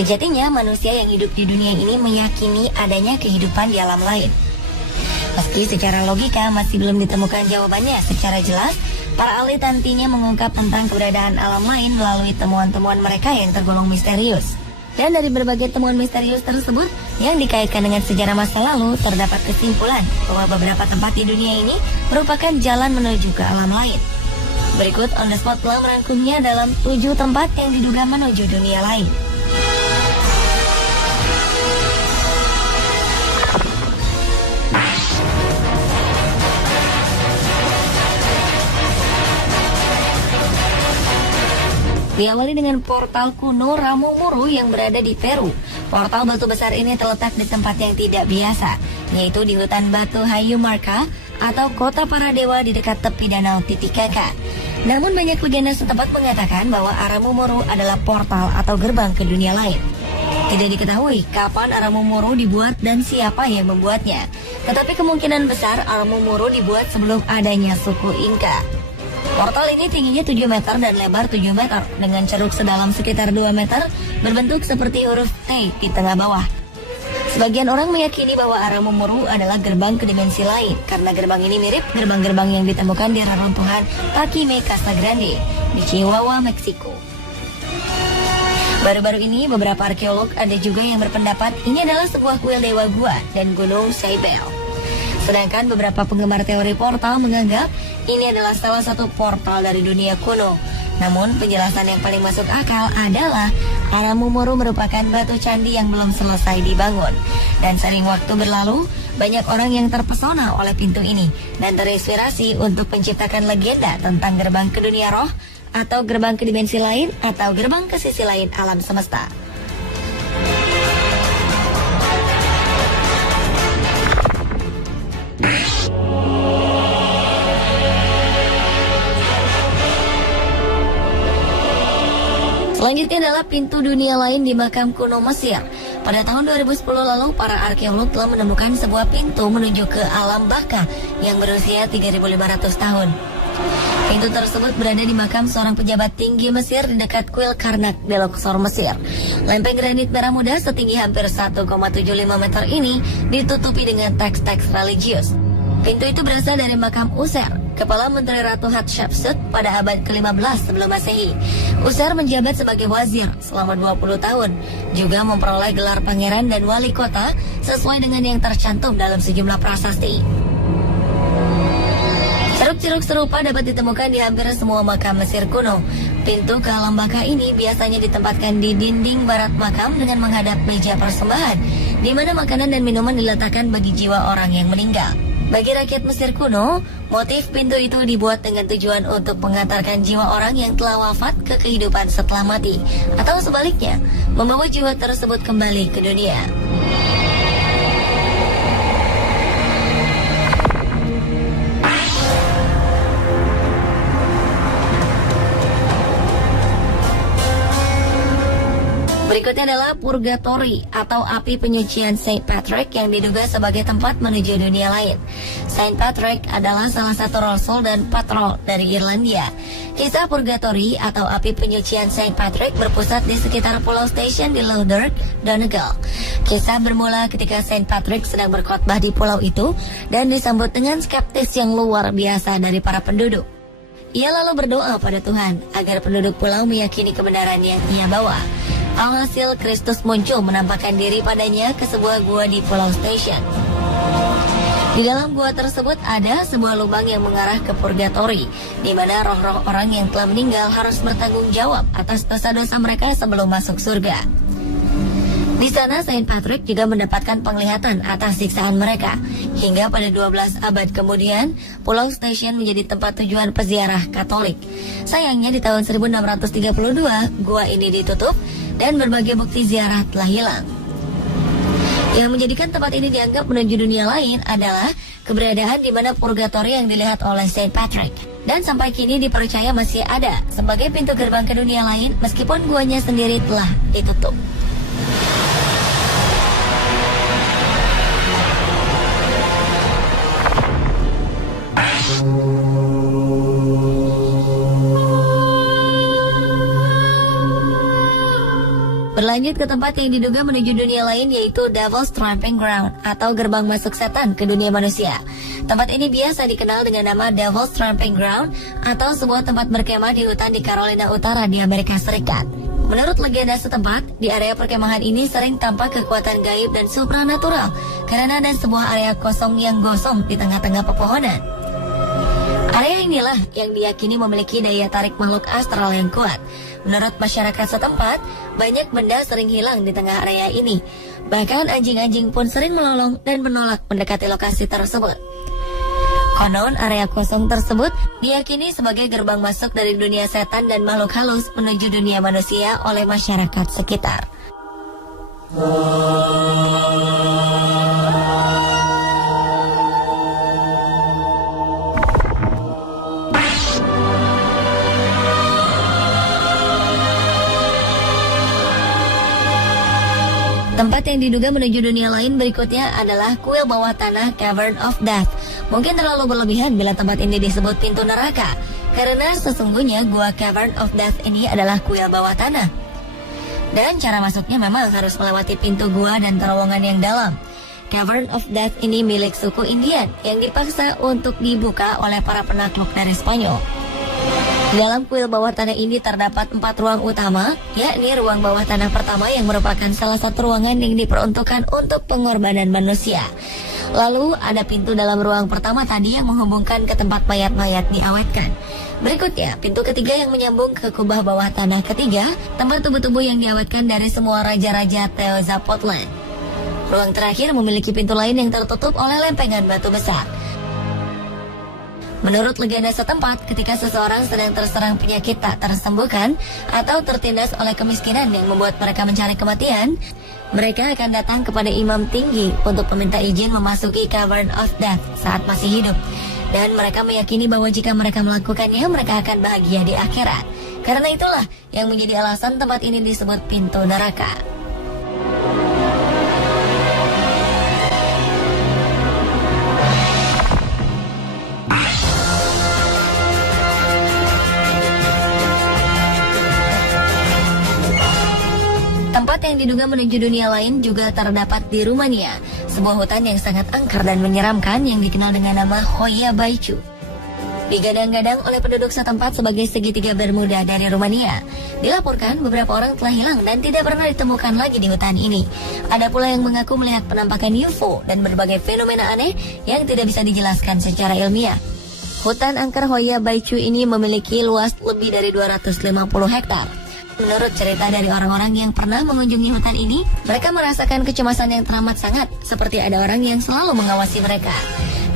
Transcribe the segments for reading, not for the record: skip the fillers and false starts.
Sejatinya manusia yang hidup di dunia ini meyakini adanya kehidupan di alam lain. Meski secara logika masih belum ditemukan jawabannya secara jelas, para ahli nantinya mengungkap tentang keberadaan alam lain melalui temuan-temuan mereka yang tergolong misterius. Dan dari berbagai temuan misterius tersebut yang dikaitkan dengan sejarah masa lalu, terdapat kesimpulan bahwa beberapa tempat di dunia ini merupakan jalan menuju ke alam lain. Berikut On The Spot telah merangkumnya dalam 7 tempat yang diduga menuju dunia lain. Diawali dengan portal kuno Ramumuru yang berada di Peru. Portal batu besar ini terletak di tempat yang tidak biasa, yaitu di hutan batu Hayumarca atau kota para dewa di dekat tepi danau Titicaca. Namun banyak legenda setempat mengatakan bahwa Aramumuru adalah portal atau gerbang ke dunia lain. Tidak diketahui kapan Aramumuru dibuat dan siapa yang membuatnya. Tetapi kemungkinan besar Aramumuru dibuat sebelum adanya suku Inca. Portal ini tingginya 7 meter dan lebar 7 meter dengan ceruk sedalam sekitar 2 meter berbentuk seperti huruf T di tengah bawah. Sebagian orang meyakini bahwa Aramumuru adalah gerbang ke dimensi lain karena gerbang ini mirip gerbang-gerbang yang ditemukan di reruntuhan Takime Casa Grande di Chihuahua, Meksiko. Baru-baru ini beberapa arkeolog ada juga yang berpendapat ini adalah sebuah kuil dewa gua dan gunung Cybele. Sedangkan beberapa penggemar teori portal menganggap ini adalah salah satu portal dari dunia kuno. Namun penjelasan yang paling masuk akal adalah Aramumuru merupakan batu candi yang belum selesai dibangun. Dan sering waktu berlalu, banyak orang yang terpesona oleh pintu ini dan terinspirasi untuk menciptakan legenda tentang gerbang ke dunia roh atau gerbang ke dimensi lain atau gerbang ke sisi lain alam semesta. Selanjutnya adalah pintu dunia lain di makam kuno Mesir. Pada tahun 2010 lalu, para arkeolog telah menemukan sebuah pintu menuju ke alam baka yang berusia 3.500 tahun. Pintu tersebut berada di makam seorang pejabat tinggi Mesir di dekat kuil Karnak di Luxor, Mesir. Lempeng granit merah muda setinggi hampir 1,75 meter ini ditutupi dengan teks-teks religius. Pintu itu berasal dari makam User, kepala menteri Ratu Hatshepsut pada abad ke-15 sebelum Masehi. User menjabat sebagai wazir selama 20 tahun, juga memperoleh gelar pangeran dan wali kota sesuai dengan yang tercantum dalam sejumlah prasasti. Ceruk-ceruk serupa dapat ditemukan di hampir semua makam Mesir kuno. Pintu ke alam baka ini biasanya ditempatkan di dinding barat makam dengan menghadap meja persembahan, di mana makanan dan minuman diletakkan bagi jiwa orang yang meninggal. Bagi rakyat Mesir kuno, motif pintu itu dibuat dengan tujuan untuk mengantarkan jiwa orang yang telah wafat ke kehidupan setelah mati, atau sebaliknya, membawa jiwa tersebut kembali ke dunia. Berikutnya adalah Purgatory atau api penyucian Saint Patrick yang diduga sebagai tempat menuju dunia lain. Saint Patrick adalah salah satu rasul dan patrol dari Irlandia. Kisah Purgatory atau api penyucian Saint Patrick berpusat di sekitar Pulau Station di Lough, Donegal. Kisah bermula ketika Saint Patrick sedang berkhotbah di pulau itu dan disambut dengan skeptis yang luar biasa dari para penduduk. Ia lalu berdoa pada Tuhan agar penduduk pulau meyakini kebenaran yang ia bawa. Alhasil Kristus muncul menampakkan diri padanya ke sebuah gua di Pulau Station. Di dalam gua tersebut ada sebuah lubang yang mengarah ke purgatori, di mana roh-roh orang yang telah meninggal harus bertanggung jawab atas dosa-dosa mereka sebelum masuk surga. Di sana Saint Patrick juga mendapatkan penglihatan atas siksaan mereka. Hingga pada 12 abad kemudian, Pulau Station menjadi tempat tujuan peziarah Katolik. Sayangnya di tahun 1632, gua ini ditutup dan berbagai bukti ziarah telah hilang. Yang menjadikan tempat ini dianggap menuju dunia lain adalah keberadaan di mana purgatori yang dilihat oleh Saint Patrick. Dan sampai kini dipercaya masih ada sebagai pintu gerbang ke dunia lain meskipun guanya sendiri telah ditutup. Berlanjut ke tempat yang diduga menuju dunia lain, yaitu Devil's Tramping Ground atau gerbang masuk setan ke dunia manusia. Tempat ini biasa dikenal dengan nama Devil's Tramping Ground atau sebuah tempat berkemah di hutan di Carolina Utara di Amerika Serikat. Menurut legenda setempat, di area perkemahan ini sering tampak kekuatan gaib dan supranatural karena ada sebuah area kosong yang gosong di tengah-tengah pepohonan. Area inilah yang diyakini memiliki daya tarik makhluk astral yang kuat. Menurut masyarakat setempat, banyak benda sering hilang di tengah area ini. Bahkan anjing-anjing pun sering melolong dan menolak mendekati lokasi tersebut. Konon, area kosong tersebut diyakini sebagai gerbang masuk dari dunia setan dan makhluk halus menuju dunia manusia oleh masyarakat sekitar. Tempat yang diduga menuju dunia lain berikutnya adalah kuil bawah tanah Cavern of Death. Mungkin terlalu berlebihan bila tempat ini disebut pintu neraka, karena sesungguhnya gua Cavern of Death ini adalah kuil bawah tanah. Dan cara masuknya memang harus melewati pintu gua dan terowongan yang dalam. Cavern of Death ini milik suku Indian yang dipaksa untuk dibuka oleh para penakluk dari Spanyol. Di dalam kuil bawah tanah ini terdapat 4 ruang utama, yakni ruang bawah tanah pertama yang merupakan salah satu ruangan yang diperuntukkan untuk pengorbanan manusia. Lalu ada pintu dalam ruang pertama tadi yang menghubungkan ke tempat mayat-mayat diawetkan. Berikutnya, pintu ketiga yang menyambung ke kubah bawah tanah ketiga, tempat tubuh-tubuh yang diawetkan dari semua raja-raja Tezcatlipocan. Ruang terakhir memiliki pintu lain yang tertutup oleh lempengan batu besar. Menurut legenda setempat, ketika seseorang sedang terserang penyakit tak tersembuhkan atau tertindas oleh kemiskinan yang membuat mereka mencari kematian, mereka akan datang kepada imam tinggi untuk meminta izin memasuki Cavern of Death saat masih hidup. Dan mereka meyakini bahwa jika mereka melakukannya, mereka akan bahagia di akhirat. Karena itulah yang menjadi alasan tempat ini disebut pintu neraka. Tempat yang diduga menuju dunia lain juga terdapat di Rumania, sebuah hutan yang sangat angker dan menyeramkan yang dikenal dengan nama Hoia Baciu. Digadang-gadang oleh penduduk setempat sebagai segitiga Bermuda dari Rumania. Dilaporkan beberapa orang telah hilang dan tidak pernah ditemukan lagi di hutan ini. Ada pula yang mengaku melihat penampakan UFO dan berbagai fenomena aneh yang tidak bisa dijelaskan secara ilmiah. Hutan angker Hoia Baciu ini memiliki luas lebih dari 250 hektar. Menurut cerita dari orang-orang yang pernah mengunjungi hutan ini, mereka merasakan kecemasan yang teramat sangat, seperti ada orang yang selalu mengawasi mereka.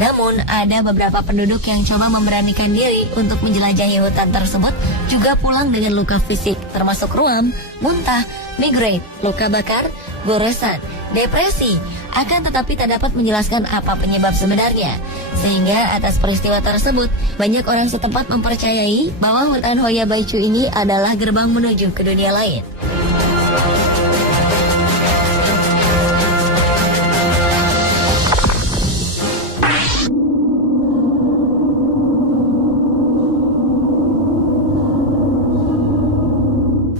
Namun, ada beberapa penduduk yang coba memberanikan diri untuk menjelajahi hutan tersebut, juga pulang dengan luka fisik, termasuk ruam, muntah, migrain, luka bakar, goresan, depresi. Akan tetapi tak dapat menjelaskan apa penyebab sebenarnya. Sehingga atas peristiwa tersebut, banyak orang setempat mempercayai bahwa hutan Hoia Baciu ini adalah gerbang menuju ke dunia lain.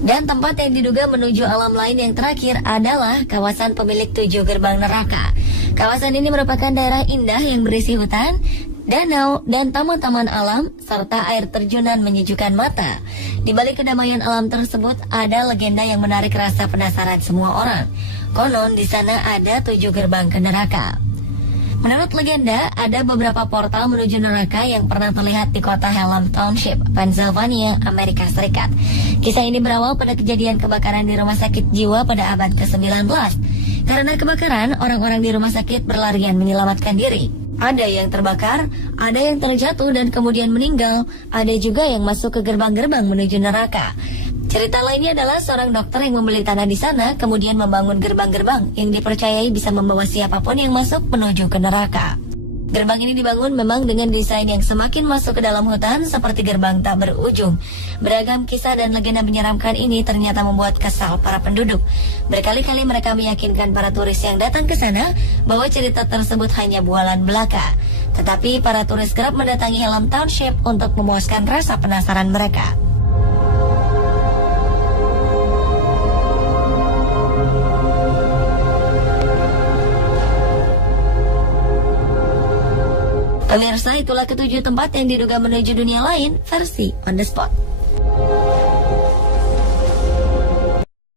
Dan tempat yang diduga menuju alam lain yang terakhir adalah kawasan pemilik 7 gerbang neraka. Kawasan ini merupakan daerah indah yang berisi hutan, danau, dan taman-taman alam, serta air terjunan menyejukkan mata. Di balik kedamaian alam tersebut, ada legenda yang menarik rasa penasaran semua orang. Konon, di sana ada 7 gerbang ke neraka. Menurut legenda, ada beberapa portal menuju neraka yang pernah terlihat di kota Hallam Township, Pennsylvania, Amerika Serikat. Kisah ini berawal pada kejadian kebakaran di rumah sakit jiwa pada abad ke-19. Karena kebakaran, orang-orang di rumah sakit berlarian menyelamatkan diri. Ada yang terbakar, ada yang terjatuh dan kemudian meninggal, ada juga yang masuk ke gerbang-gerbang menuju neraka. Cerita lainnya adalah seorang dokter yang membeli tanah di sana, kemudian membangun gerbang-gerbang yang dipercayai bisa membawa siapapun yang masuk menuju ke neraka. Gerbang ini dibangun memang dengan desain yang semakin masuk ke dalam hutan seperti gerbang tak berujung. Beragam kisah dan legenda menyeramkan ini ternyata membuat kesal para penduduk. Berkali-kali mereka meyakinkan para turis yang datang ke sana bahwa cerita tersebut hanya bualan belaka. Tetapi para turis kerap mendatangi Hallam Township untuk memuaskan rasa penasaran mereka. Pemirsa, itulah ketujuh tempat yang diduga menuju dunia lain versi On The Spot.